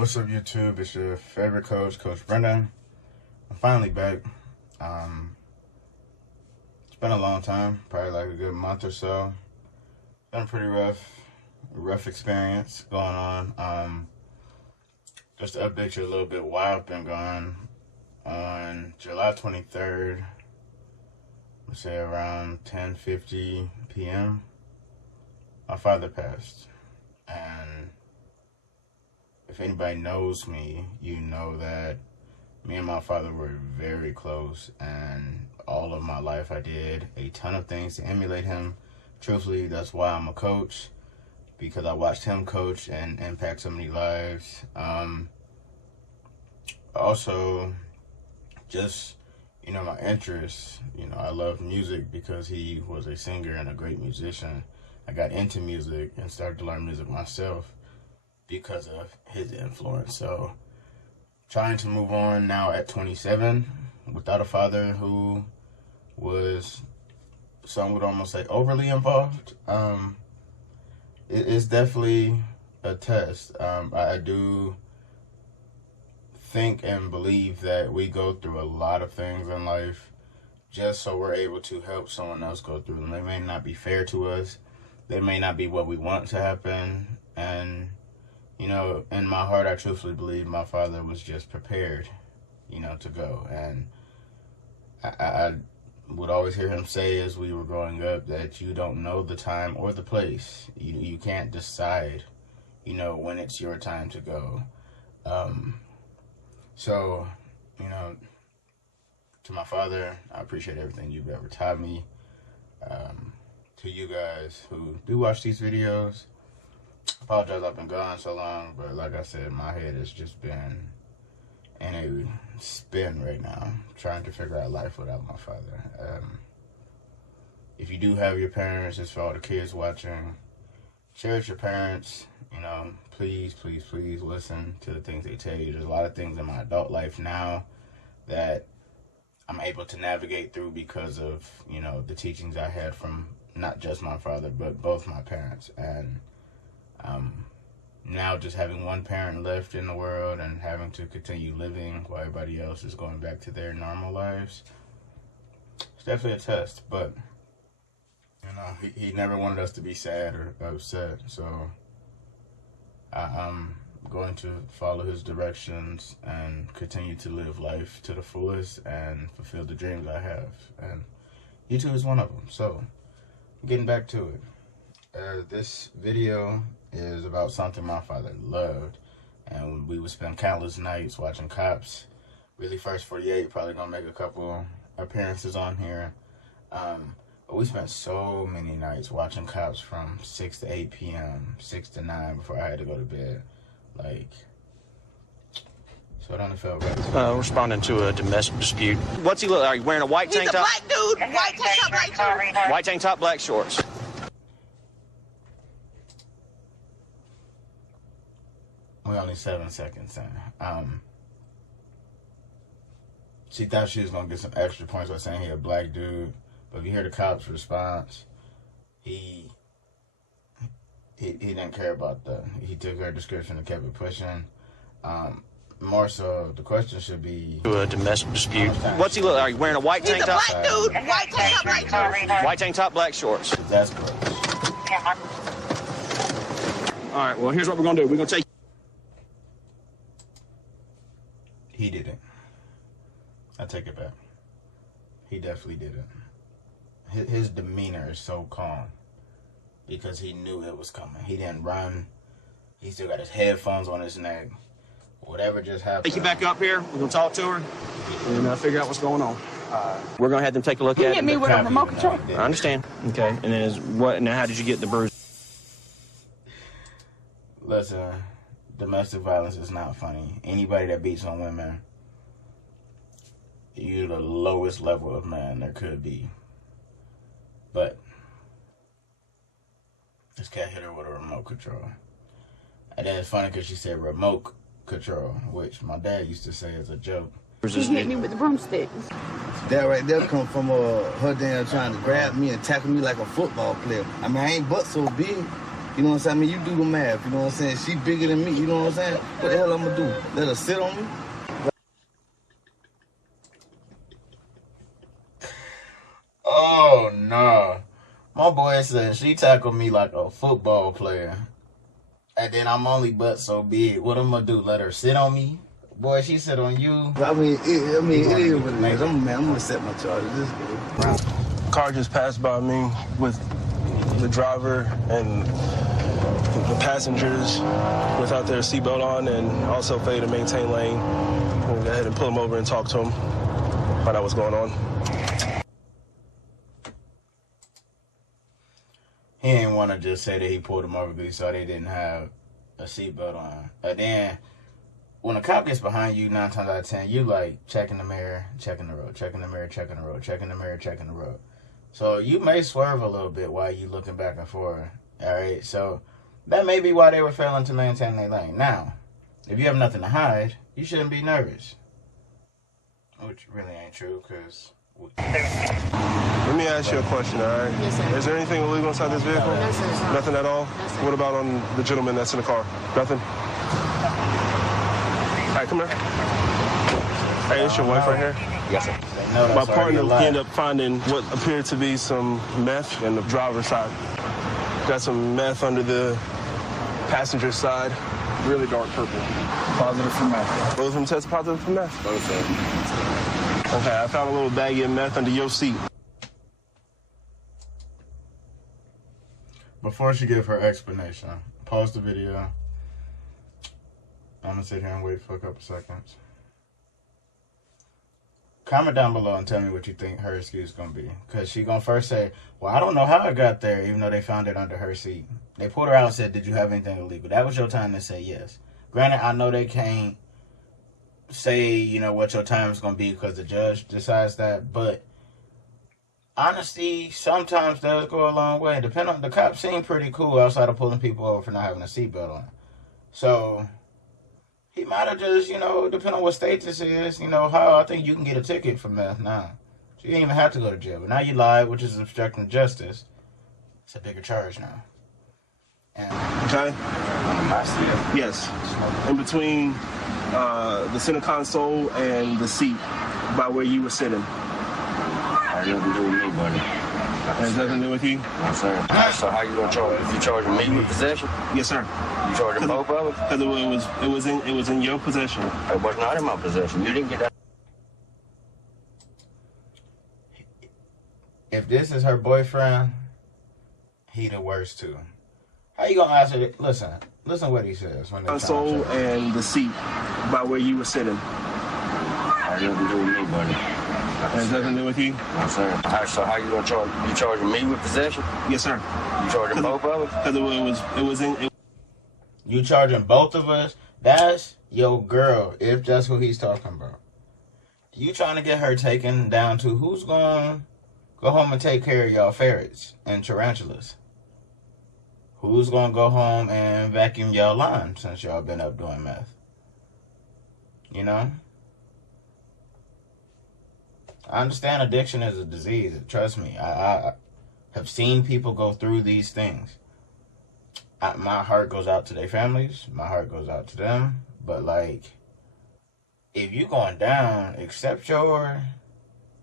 What's up, YouTube? It's your favorite coach, Coach Brendan. I'm finally back. It's been a long time, probably like a good month or so. Been a pretty rough experience going on. Just to update you a little bit while I've been gone, on July 23rd, let's say around 10:50 p.m., my father passed. And if anybody knows me, you know that me and my father were very close, and all of my life I did a ton of things to emulate him. Truthfully, that's why I'm a coach, because I watched him coach and impact so many lives. Also, just, my interests. I love music because he was a singer and a great musician. I got into music and started to learn music myself because of his influence. So, trying to move on now at 27 without a father who was, some would almost say, overly involved. It's definitely a test. I do think and believe that we go through a lot of things in life just so we're able to help someone else go through them. They may not be fair to us. They may not be what we want to happen. And in my heart, I truthfully believe my father was just prepared, to go. And I would always hear him say as we were growing up that you don't know the time or the place. You can't decide, when it's your time to go. So, to my father, I appreciate everything you've ever taught me. To you guys who do watch these videos, apologize I've been gone so long, but like I said, my head has just been in a spin right now, trying to figure out life without my father. If you do have your parents, just for all the kids watching, cherish your parents. Please listen to the things they tell you. There's a lot of things in my adult life now that I'm able to navigate through because of, the teachings I had from not just my father, but both my parents. And now just having one parent left in the world and having to continue living while everybody else is going back to their normal lives, it's definitely a test. But, he never wanted us to be sad or upset. So I'm going to follow his directions and continue to live life to the fullest and fulfill the dreams I have. And YouTube is one of them. So, getting back to it. This video is about something my father loved. And we would spend countless nights watching Cops. Really, First 48, probably going to make a couple appearances on here. But we spent so many nights watching Cops from 6 to 8 p.m., 6 to 9 before I had to go to bed. So it only felt right. Responding to a domestic dispute. What's he look like? Wearing a white tank top? He's a black dude. White tank top, black shorts. White tank top, black shorts. We're only 7 seconds in. She thought she was going to get some extra points by saying he a black dude. But if you hear the cop's response, he didn't care about that. He took her description and kept it pushing. More so, the question should be... To a domestic dispute. What's he look like? Wearing a white tank top? He's a black dude. White tank top, black shorts. White tank top, black shorts. That's correct. All right, well, here's what we're going to do. We're going to take... He didn't. I take it back. He definitely didn't. His demeanor is so calm because he knew it was coming. He didn't run. He still got his headphones on his neck. Whatever just happened. Take you back up here. We're going to talk to her and figure out what's going on. We're going to have them take a look at it. You hit me with a remote control. I understand. Okay. And then now how did you get the bruise? Listen, domestic violence is not funny. Anybody that beats on women, you're the lowest level of man there could be. But this cat hit her with a remote control. And then it's funny because she said remote control, which my dad used to say as a joke. He hit me with the broomstick. That right there come from her damn trying to grab me and tackle me like a football player. I mean, I ain't but so big. You know what I'm saying? I mean, you do the math. You know what I'm saying? She bigger than me. You know what I'm saying? What the hell I'm gonna do? Let her sit on me? Oh, no. My boy said she tackled me like a football player. And then I'm only but so big. What I'm gonna do? Let her sit on me? Boy, she sit on you. I mean, it is what it is. I'm gonna set my charges. This is good. Car just passed by me with the driver and the passengers without their seatbelt on, and also failed to maintain lane. We'll go ahead and pull them over and talk to them, find out what's going on. He didn't want to just say that he pulled them over because he saw they didn't have a seatbelt on. And then when a cop gets behind you, 9 times out of 10, you like checking the mirror, checking the road, checking the mirror, checking the road, checking the mirror, checking the road. So you may swerve a little bit while you looking back and forth. All right, so that may be why they were failing to maintain their lane. Now, if you have nothing to hide, you shouldn't be nervous. Which really ain't true, because... Let me ask you a question, all right? Yes, sir. Is there anything illegal inside this vehicle? No, sir. Nothing at all? No, sir. What about on the gentleman that's in the car? Nothing? All right, come here. Hey, it's your wife right here? Yes, sir. My partner ended up finding what appeared to be some meth in the driver's side. Got some meth under the passenger side, really dark purple. Positive for meth. Both of them tested positive for meth? Both of them. Okay, I found a little baggie of meth under your seat. Before she gives her explanation, pause the video. I'm going to sit here and wait for a couple seconds. Comment down below and tell me what you think her excuse is going to be. Because she's going to first say, well, I don't know how it got there, even though they found it under her seat. They pulled her out and said, did you have anything illegal? That was your time to say yes. Granted, I know they can't say, you know, what your time is going to be because the judge decides that. But honesty sometimes does go a long way. Depending on, the cops seem pretty cool outside of pulling people over for not having a seatbelt on. So he might have just, you know, depending on what state this is, you know, how I think you can get a ticket for meth now. So you didn't even have to go to jail. But now you lied, which is obstructing justice. It's a bigger charge now. And Okay? Yes. In between the center console and the seat by where you were sitting. That has nothing to do with me, buddy. Has nothing to do with you? No, sir. So how you gonna charge? You charging me with possession? Yes, sir. You charging both of us? Because it was in your possession. It was not in my possession. You didn't get that. if this is her boyfriend, he the worst too. How you gonna ask her? Listen what he says when they console and the seat by where you were sitting. Has nothing to do with me, buddy. Has nothing to do with you? No, sir. So how you gonna charge? You charging me with possession? Yes, sir. You charging both of us? Because it was in. You charging both of us? That's your girl, if that's what he's talking about. You trying to get her taken down to who's gonna go home and take care of y'all ferrets and tarantulas? Who's gonna go home and vacuum y'all lawn since y'all been up doing meth? You know? I understand addiction is a disease. Trust me. I have seen people go through these things. My heart goes out to their families. My heart goes out to them. But, like, if you going down, accept your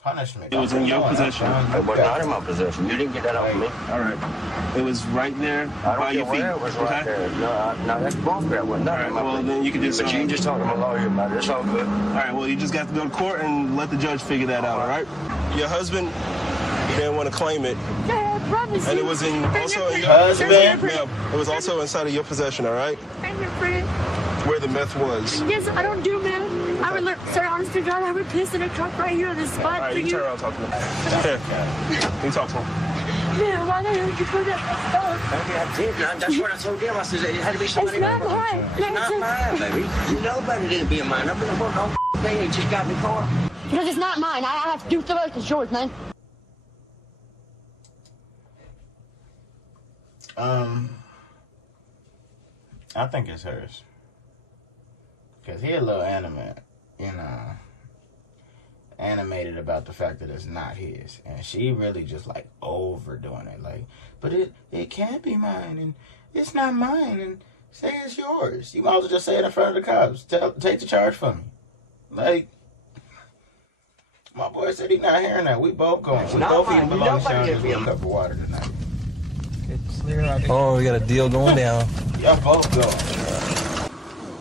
punishment. It was in your possession. It was not in my possession. You didn't get that off me. All right. It was right there by your feet. It was right there. No, that's wrong. That was not in my well, then you can just... But you just talking to my lawyer about it. It's all good. All right, well, you just got to go to court and let the judge figure that out, all right? Your husband didn't want to claim it. Yeah, I promise And you. it was in also in your Husband? Yeah, it was also inside of your possession, all right? Fingerprint. Where the meth was. Yes, I don't do meth. I would look, sir, honest to God, I would piss in a truck right here on the spot All right, for you you. turn around and talk to me. Here. You talk to him. Man, why the hell did you put that stuff? Maybe I did. That's what I told them. I said it had to be somebody. It's not mine. It's not mine, baby. You know better than to be mine. I've been at work all day and just got in the car. Because it's not mine. I have to do the it's yours, man. I think it's hers. Because he a little animated about the fact that it's not his. And she really just like overdoing it. Like, but it can't be mine. it's not mine, and say it's yours. You might as well just say it in front of the cops. Take the charge from me. Like, my boy said he's not hearing that. We both going. We both eating bologna sandwiches with a cup of water tonight. It's clear out here. Oh, we got a deal going down. Y'all both going.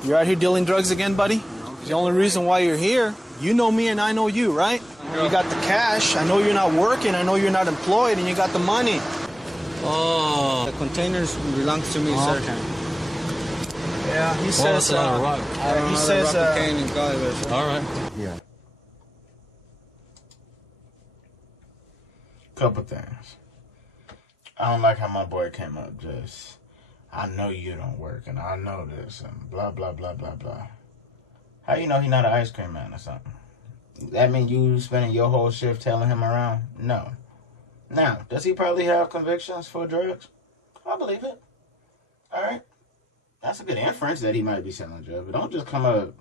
You're out here dealing drugs again, buddy? The only reason why you're here, you know me and I know you, right? You got the cash. I know you're not working. I know you're not employed, and you got the money. Oh. The containers belongs to me, sir. Okay. Yeah, he Well, says. that's a lot of rock. He says. All right. Yeah. Couple things. I don't like how my boy came up just, I know you don't work, and I know this, and blah, blah, blah, blah, blah. How you know he not an ice cream man or something? That mean you spending your whole shift tailing him around? No. Now, does he probably have convictions for drugs? I believe it. All right. That's a good inference that he might be selling drugs, but don't just come up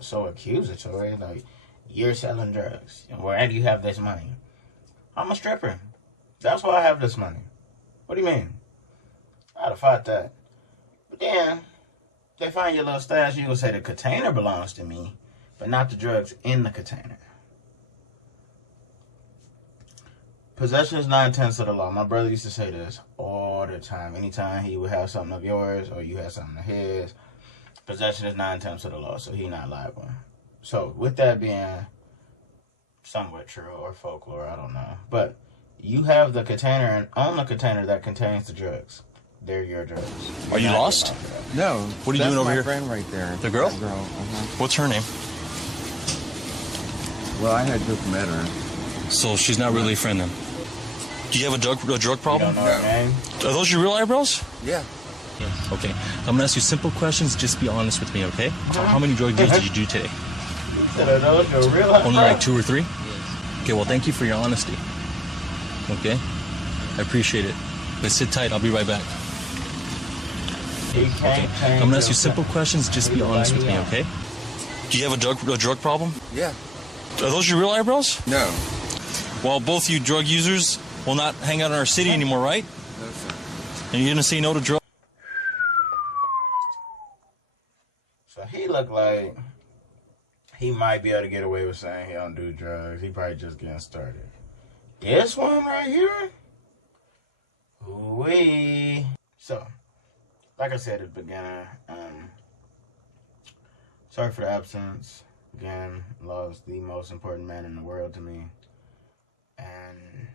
so accusatory, like, you're selling drugs. Where do you have this money? I'm a stripper. That's why I have this money. What do you mean? I'd have fought that. But then, they find your little stash, you gonna say the container belongs to me, but not the drugs in the container. Possession is 9/10 of the law. My brother used to say this all the time. Anytime he would have something of yours or you had something of his, possession is 9/10 of the law, so he not liable. So, with that being somewhat true or folklore, I don't know. But you have the container and own the container that contains the drugs. They're your drugs. Are you lost? No. What are you doing over here? That's my friend right there. The girl? That girl. What's her name? Well, I had just met her. So she's not really a friend then. Do you have a drug You problem? don't know her name? Are those your real eyebrows? Yeah. Okay. I'm gonna ask you simple questions. Just be honest with me, okay? How many drug deals did you do today? Said are those your real Only like 2 or 3? Okay, well, thank you for your honesty. Okay? I appreciate it. But sit tight. I'll be right back. Okay. I'm gonna ask you simple questions. Just be honest with me, okay? Do you have a drug problem? Yeah. Are those your real eyebrows? No. Well, both you drug users will not hang out in our city anymore, right? No, sir. And you're gonna say no to drugs? So he looked like he might be able to get away with saying he don't do drugs. He probably just getting started. This one right here? Ooh-wee. So, like I said at the beginning, sorry for the absence. Again, lost the most important man in the world to me. And,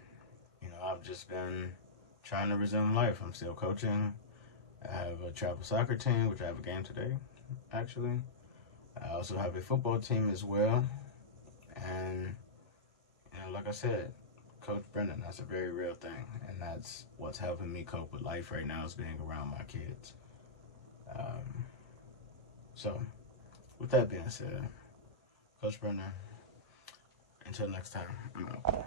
I've just been trying to resume life. I'm still coaching. I have a travel soccer team, which I have a game today, actually. I also have a football team as well. And, like I said, Coach Brendan, that's a very real thing. And that's what's helping me cope with life right now is being around my kids. So, with that being said, Coach Brendan, until next time, I'm out.